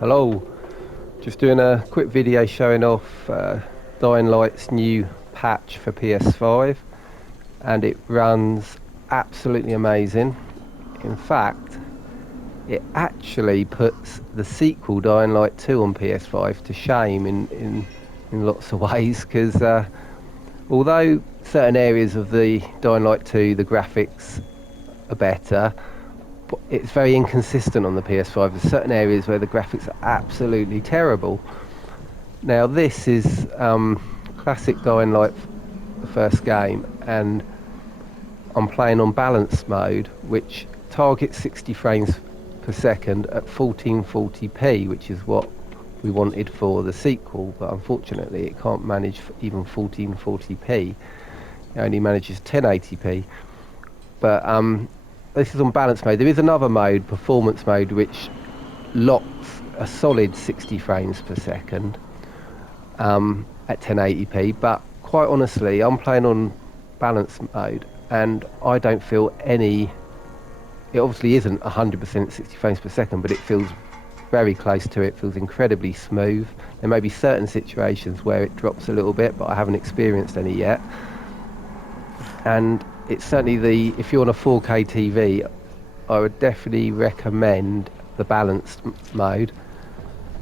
Hello, just doing a quick video showing off Dying Light's new patch for PS5, and it runs absolutely amazing. In fact, it actually puts the sequel Dying Light 2 on PS5 to shame in lots of ways, because although certain areas of the Dying Light 2, the graphics are better, it's very inconsistent on the PS5. There's certain areas where the graphics are absolutely terrible. Now this is classic Dying Light, the first game, and I'm playing on balanced mode, which targets 60 frames per second at 1440p, which is what we wanted for the sequel, but unfortunately it can't manage even 1440p. It only manages 1080p. But this is on balance mode. There is another mode, performance mode, which locks a solid 60 frames per second at 1080p, but quite honestly I'm playing on balance mode and I don't feel any, it obviously isn't 100% 60 frames per second, but it feels very close to it. Feels incredibly smooth. There may be certain situations where it drops a little bit, but I haven't experienced any yet. And it's certainly if you're on a 4K TV, I would definitely recommend the balanced mode,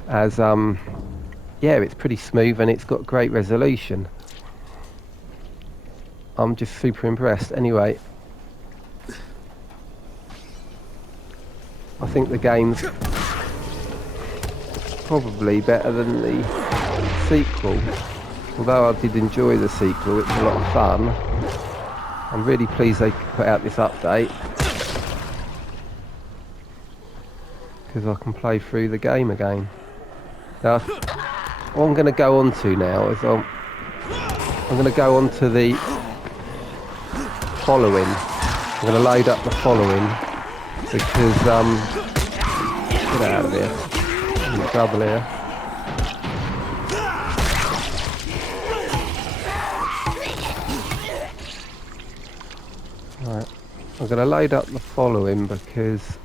as yeah, it's pretty smooth and it's got great resolution. I'm just super impressed. Anyway, I think the game's probably better than the sequel. Although I did enjoy the sequel, it's a lot of fun. I'm really pleased they put out this update, because I can play through the game again. Now, what I'm going to go on to now is I'm going to go on to the following. I'm going to load up the following, because get out of here, I'm in trouble here. Right, I'm going to load up the following because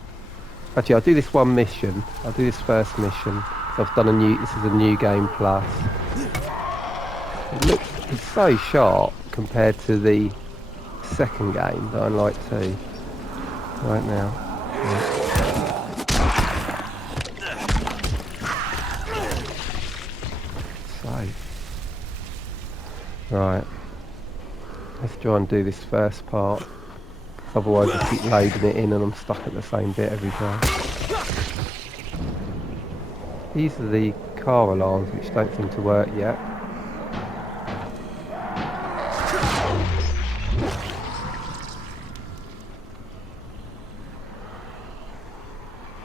actually I'll do this one mission. I'll do this first mission. So I've done this is a new game plus. It's so sharp compared to the second game that I like to right now. Right, let's try and do this first part. Otherwise I keep loading it in and I'm stuck at the same bit every time. These are the car alarms which don't seem to work yet.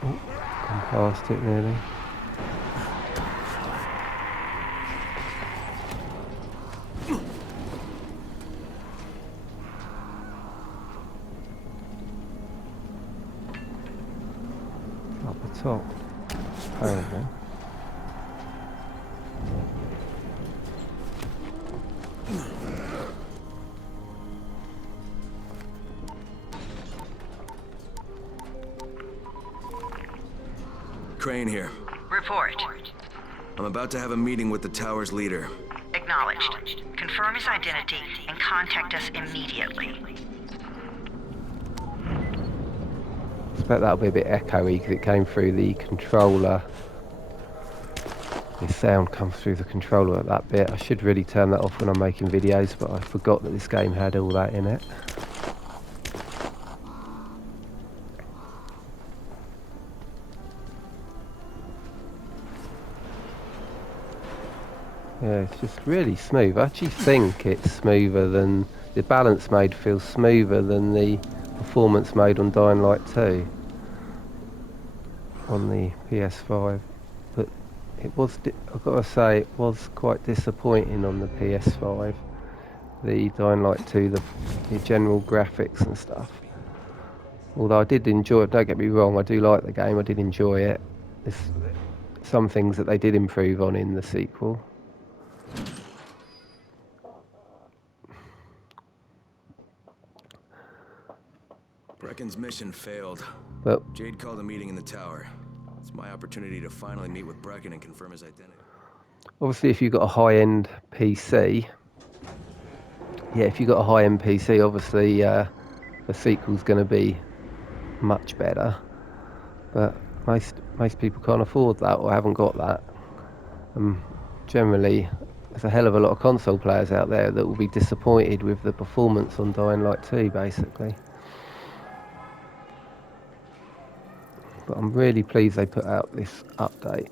Oh, gone past it nearly. Up the top, apparently. Crane here. Report. I'm about to have a meeting with the tower's leader. Acknowledged. Confirm his identity and contact us immediately. I expect that'll be a bit echoey because it came through the controller. The sound comes through the controller at that bit. I should really turn that off when I'm making videos, but I forgot that this game had all that in it. Yeah, it's just really smooth. I actually think it's smoother than the balance mode, feels smoother than the performance mode on Dying Light 2 on the PS5. But it was, I've got to say, it was quite disappointing on the PS5. The Dying Light 2, the general graphics and stuff. Although I did enjoy it, don't get me wrong, I do like the game, I did enjoy it. There's some things that they did improve on in the sequel. Brecken's mission failed. But Jade called a meeting in the tower. It's my opportunity to finally meet with Brecken and confirm his identity. Obviously, if you've got a high-end PC, obviously the sequel's going to be much better. But most people can't afford that or haven't got that. Generally, there's a hell of a lot of console players out there that will be disappointed with the performance on Dying Light 2, basically. But I'm really pleased they put out this update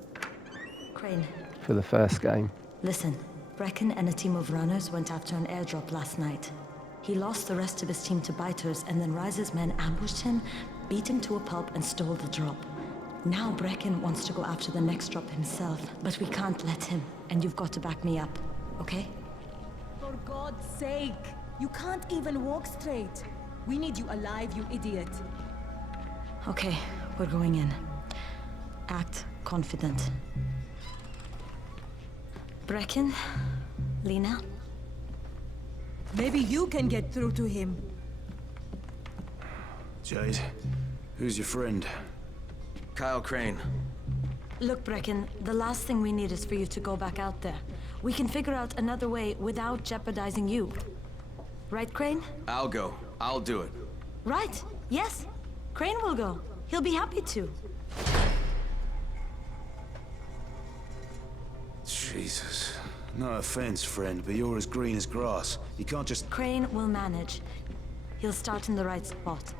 Crane, for the first game. listen. Brecken and a team of runners went after an airdrop last night. He lost the rest of his team to biters, and then Rise's men ambushed him, beat him to a pulp, and stole the drop. Now Brecken wants to go after the next drop himself, but we can't let him, and you've got to back me up, okay? For God's sake! You can't even walk straight. We need you alive, you idiot. Okay, we're going in. Act confident. Brecken? Lena? Maybe you can get through to him. Jade, who's your friend? Kyle Crane. Look, Brecken, the last thing we need is for you to go back out there. We can figure out another way without jeopardizing you. Right, Crane? I'll go. I'll do it. Right. Yes. Crane will go. He'll be happy to. Jesus. No offense, friend, but you're as green as grass. You can't just... Crane will manage. He'll start in the right spot.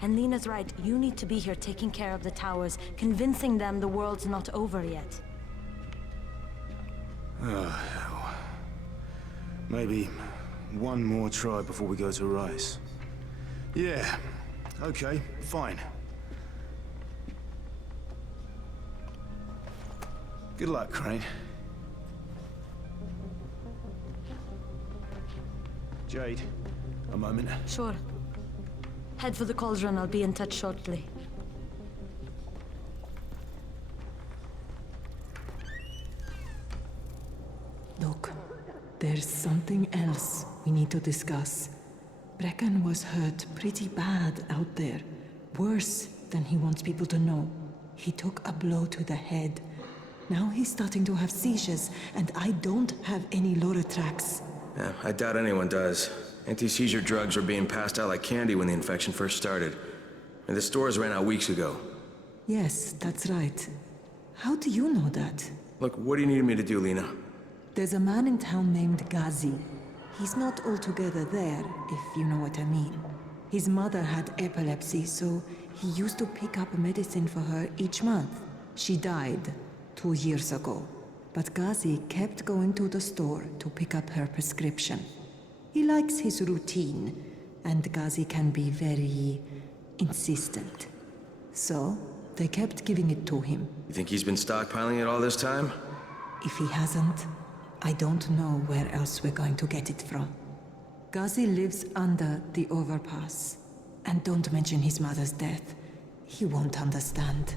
And Lena's right, you need to be here taking care of the towers, convincing them the world's not over yet. Oh, hell. Maybe one more try before we go to Rice. Yeah, okay, fine. Good luck, Crane. Jade, a moment. Sure. Head for the cauldron, I'll be in touch shortly. Look, there's something else we need to discuss. Brecken was hurt pretty bad out there. Worse than he wants people to know. He took a blow to the head. Now he's starting to have seizures, and I don't have any Loratrax. Yeah, I doubt anyone does. Anti-seizure drugs were being passed out like candy when the infection first started. And the stores ran out weeks ago. Yes, that's right. How do you know that? Look, what do you need me to do, Lena? There's a man in town named Gazi. He's not altogether there, if you know what I mean. His mother had epilepsy, so he used to pick up medicine for her each month. She died 2 years ago, but Gazi kept going to the store to pick up her prescription. He likes his routine, and Gazi can be very insistent. So, they kept giving it to him. You think he's been stockpiling it all this time? If he hasn't, I don't know where else we're going to get it from. Gazi lives under the overpass. And don't mention his mother's death. He won't understand.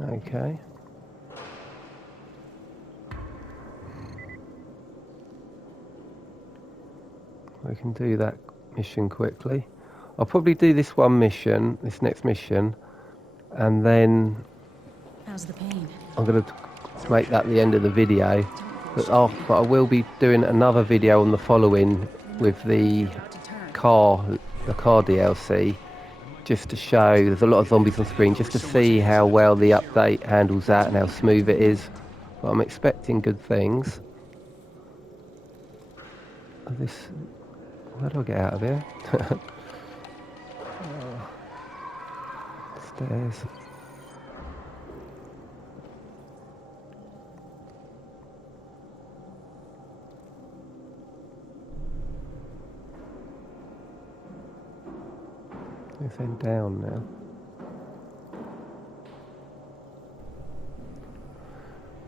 Okay. We can do that mission quickly. I'll probably do this next mission, and then How's the pain? I'm going to make that the end of the video. But I will be doing another video on the following with the car DLC, just to show there's a lot of zombies on screen, just to see how well the update handles that and how smooth it is. But I'm expecting good things. Where do I get out of here? Stairs. It's then down now.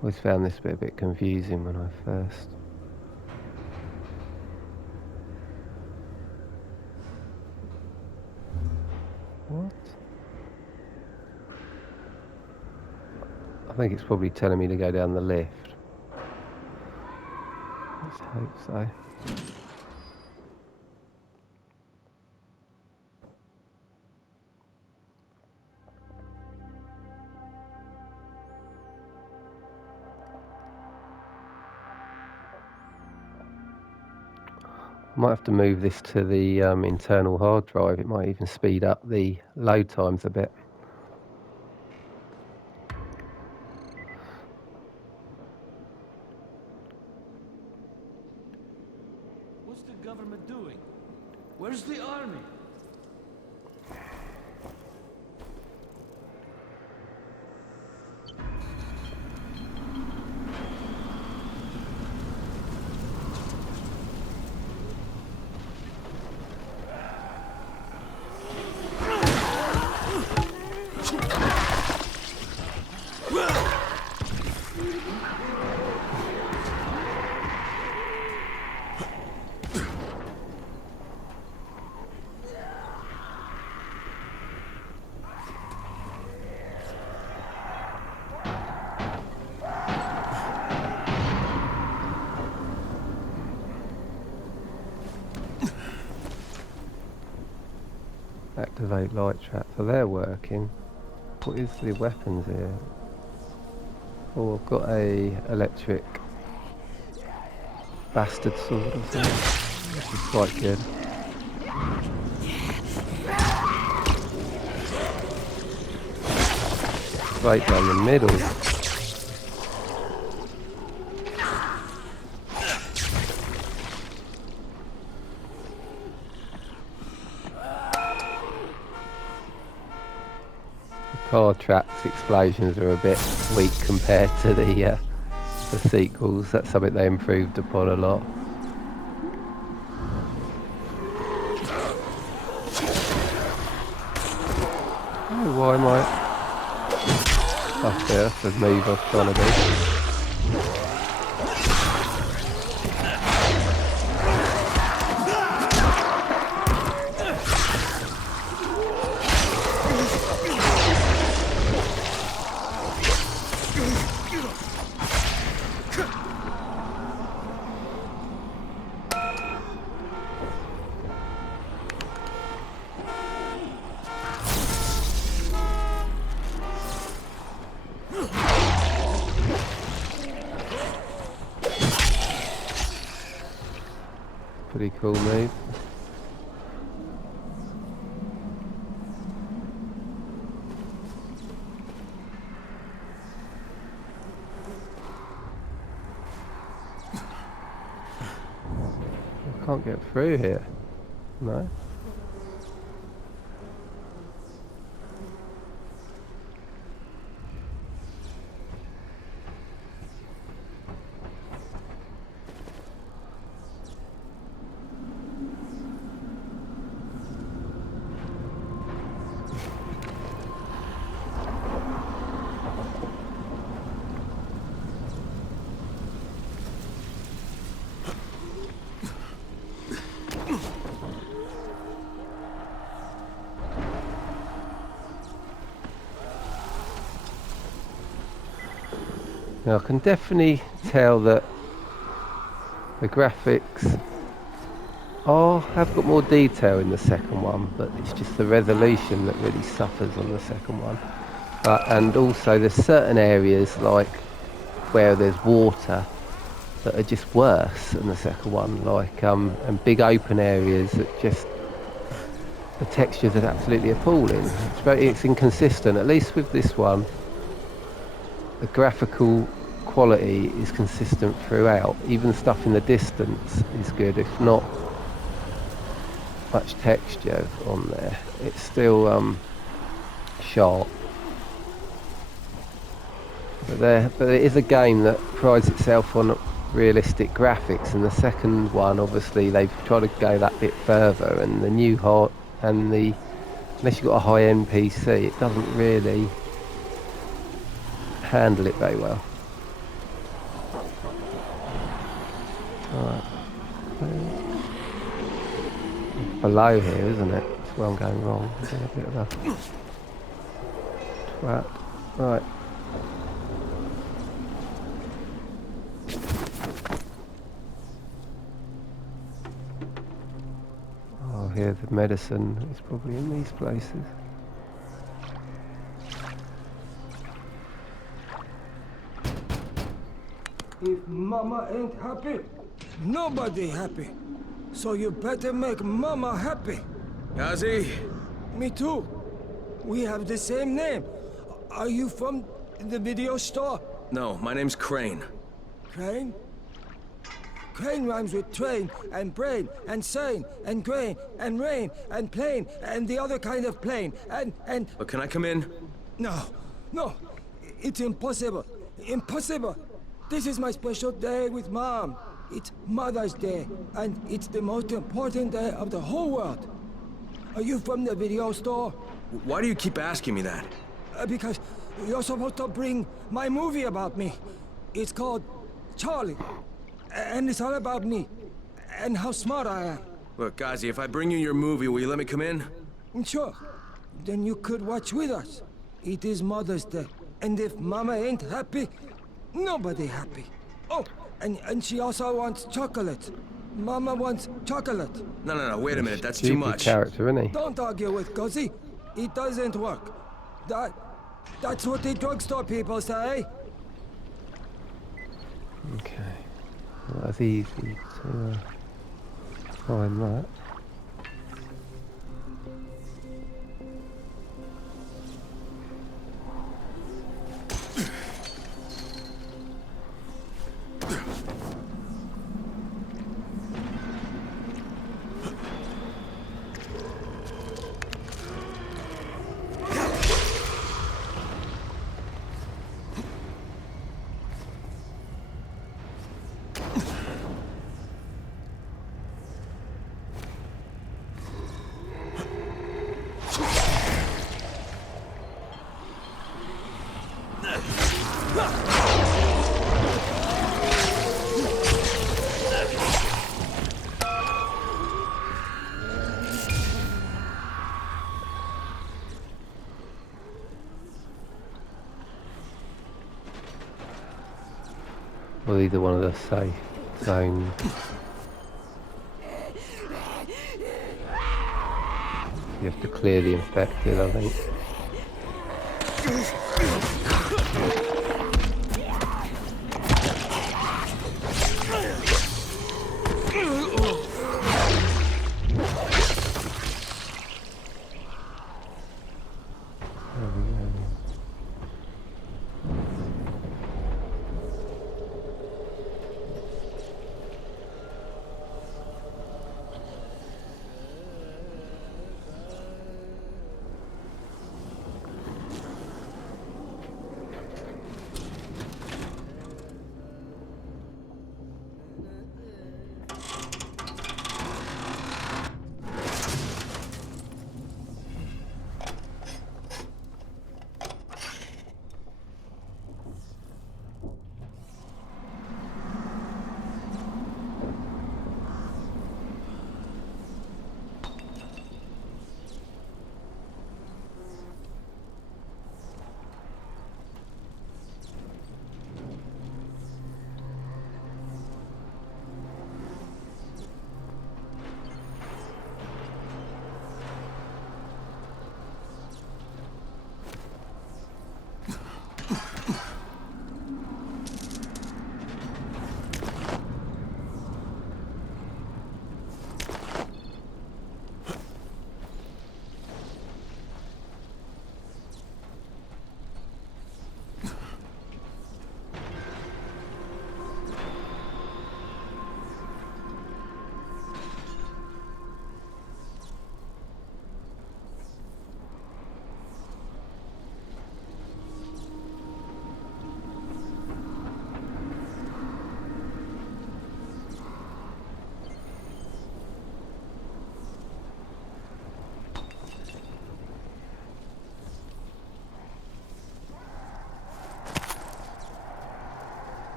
Always found this bit a bit confusing when I first. What? I think it's probably telling me to go down the lift. Let's hope so. Might have to move this to the internal hard drive. It might even speed up the load times a bit. What's the government doing? Where's the army? Activate light trap. So they're working. What is the weapons here? Oh, I've got a electric bastard sword or something. This is quite good. Right down the middle. Car tracks explosions are a bit weak compared to the sequels. That's something they improved upon a lot. Oh, why am I up there? That's the move I was trying to do. Pretty cool move. I can't get through here. No. Now I can definitely tell that the graphics have got more detail in the second one, but it's just the resolution that really suffers on the second one. And also there's certain areas like where there's water that are just worse than the second one, like and big open areas that just the textures are absolutely appalling. It's inconsistent. At least with this one, the graphical quality is consistent throughout. Even stuff in the distance is good, if not much texture on there. It's still sharp. But it is a game that prides itself on realistic graphics, and the second one obviously they've tried to go that bit further, and the new unless you've got a high-end PC, it doesn't really handle it very well. Alright. Below here, isn't it? That's where I'm going wrong. I'm doing a bit of a twat. Right. Oh, here the medicine is probably in these places. If Mama ain't happy, nobody happy. So you better make Mama happy. Gazi? Me too. We have the same name. Are you from the video store? No, my name's Crane. Crane? Crane rhymes with train, and brain, and sane, and grain, and rain, and plane, and the other kind of plane, and... But can I come in? No. It's impossible. Impossible. This is my special day with Mom. It's Mother's Day, and it's the most important day of the whole world. Are you from the video store? Why do you keep asking me that? Because you're supposed to bring my movie about me. It's called Charlie. And it's all about me. And how smart I am. Look, Gazi, if I bring you your movie, will you let me come in? Sure. Then you could watch with us. It is Mother's Day. And if Mama ain't happy, nobody happy. Oh, and she also wants chocolate. Mama wants chocolate. No, wait a minute, that's too Stupid much. character, isn't he? Don't argue with Gazi. It doesn't work. That's what the drugstore people say. Okay. Well, that's easy to find that. Well, either one of the safe zones. You have to clear the infected, I think.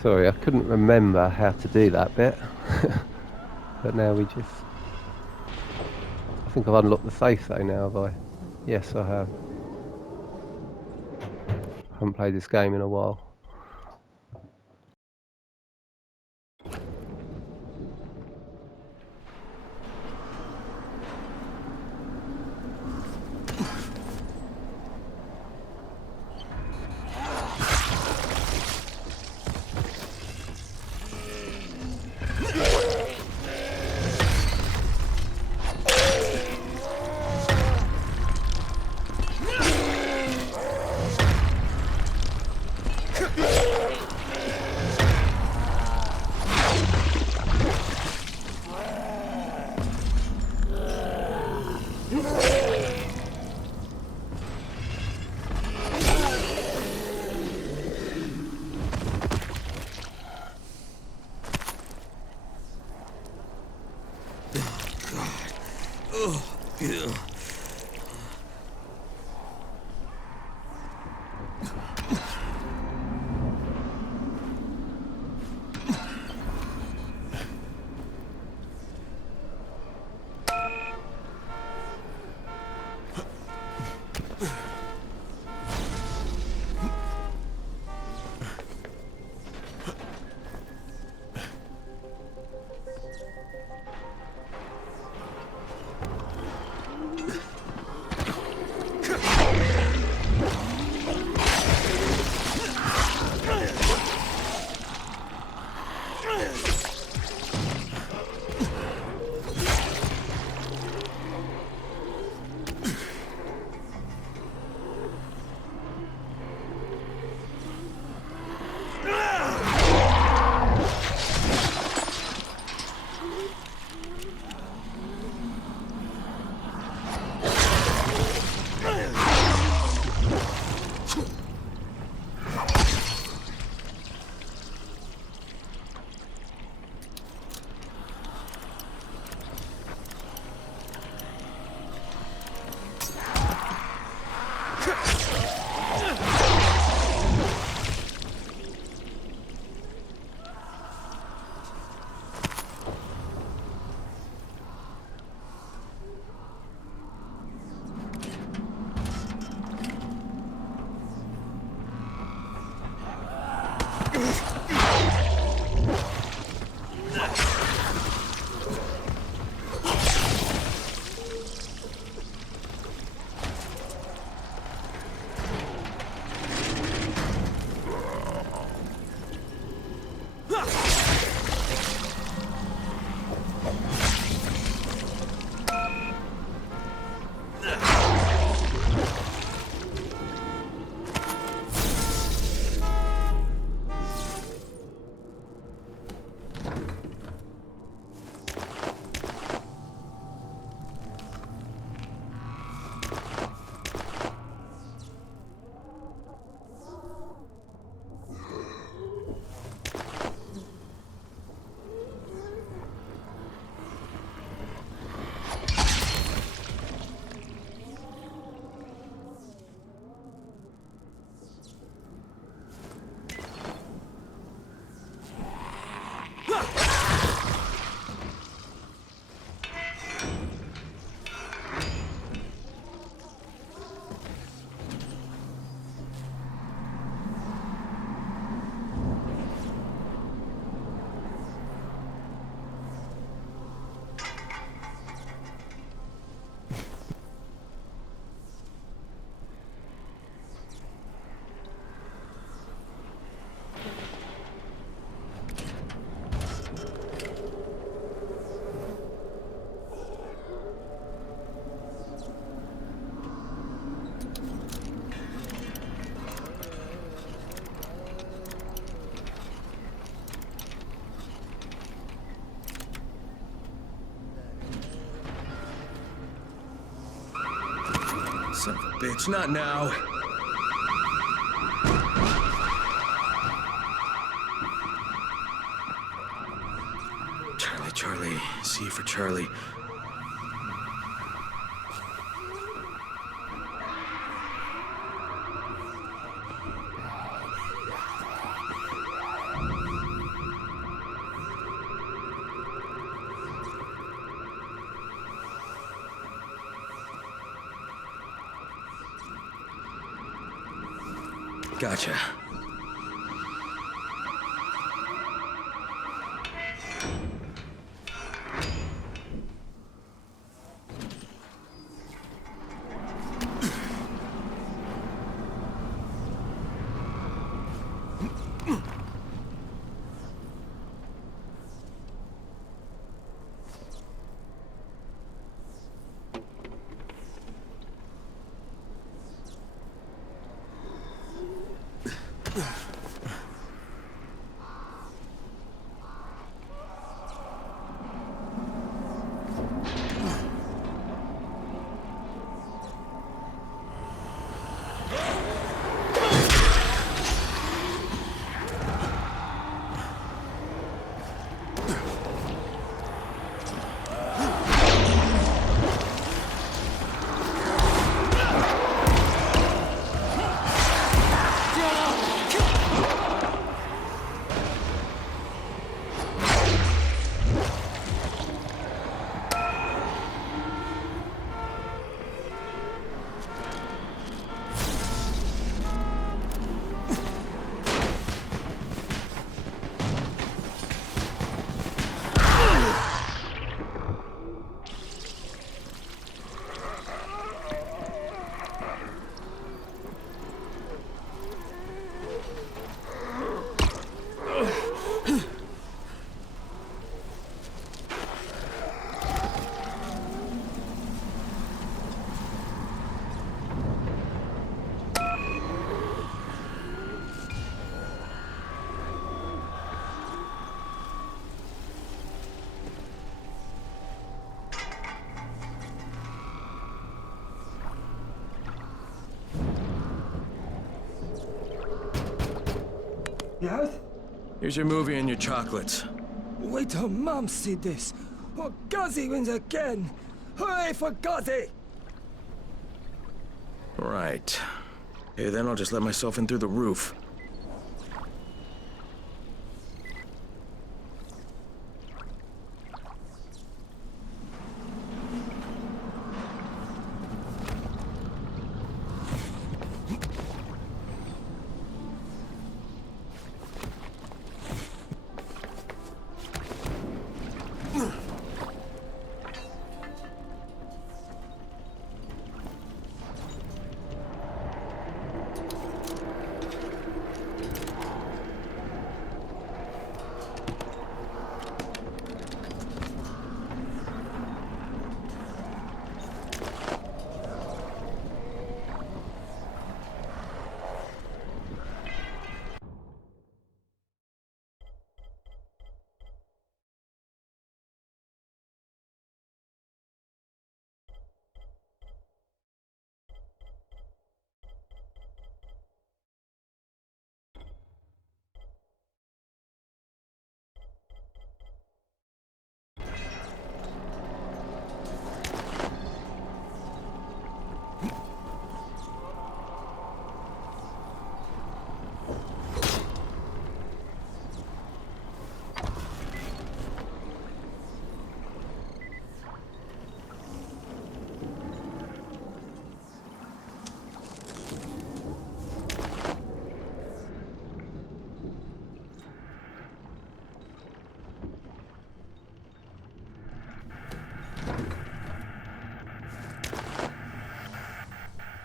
Sorry, I couldn't remember how to do that bit. But now we just... I think I've unlocked the safe though now, have I? Yes, I have. Haven't played this game in a while. Son of a bitch, not now. Charlie, C for Charlie. Gotcha. Yes? Here's your movie and your chocolates. Wait till Mom see this. Oh, Gazi wins again. Hooray for Gazi! Right. Okay, then I'll just let myself in through the roof.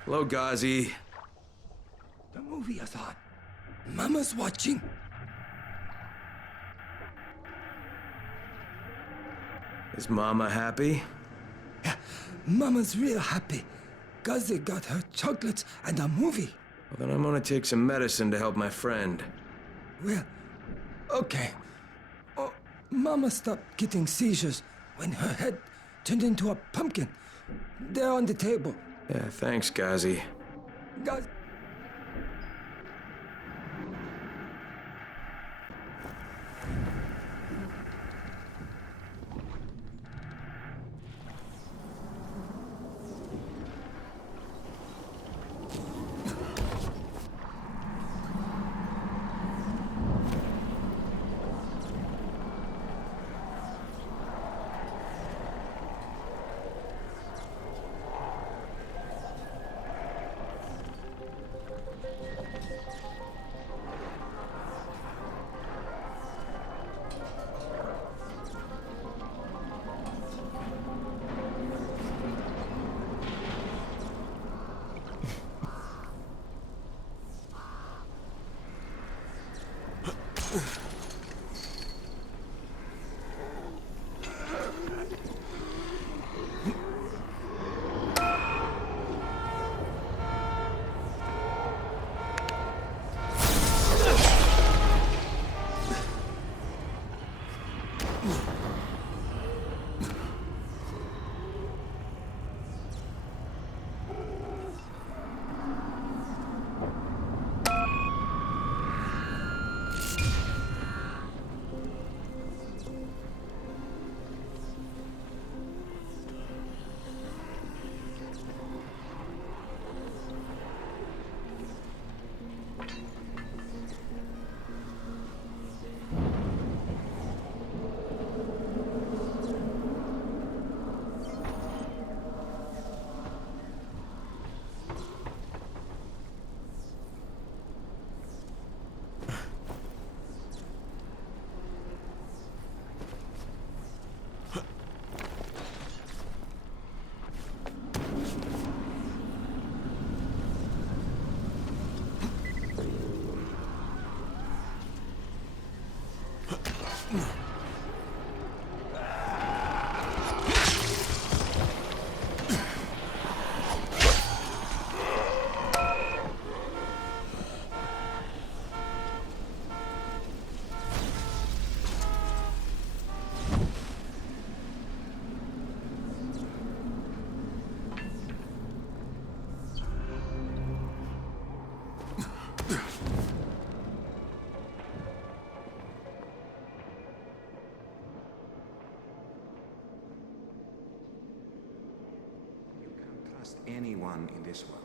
Hello, Gazi. The movie is on. Mama's watching. Is Mama happy? Yeah, Mama's real happy. Gazi got her chocolates and a movie. Well, then I'm gonna take some medicine to help my friend. Well, okay. Oh, Mama stopped getting seizures when her head turned into a pumpkin. They're on the table. Yeah, thanks, Gazi. Gaz... trust anyone in this world.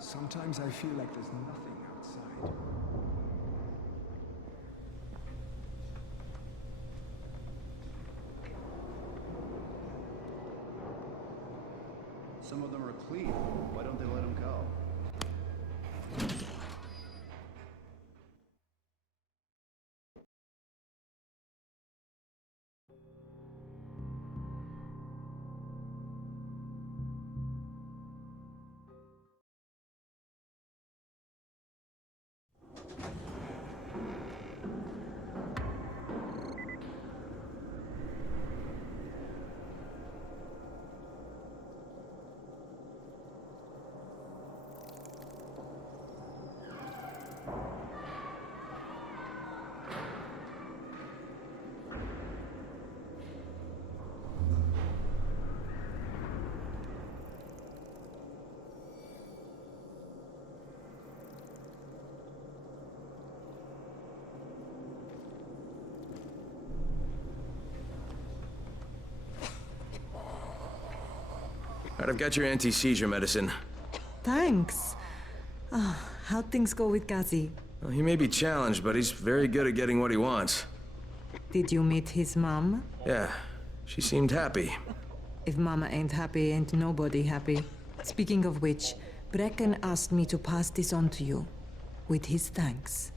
Sometimes I feel like there's nothing outside. Some of them are clean. Why don't they let them go? Alright, I've got your anti-seizure medicine. Thanks. How'd things go with Gazi? Well, he may be challenged, but he's very good at getting what he wants. Did you meet his mom? Yeah, she seemed happy. If Mama ain't happy, ain't nobody happy. Speaking of which, Brecken asked me to pass this on to you, with his thanks.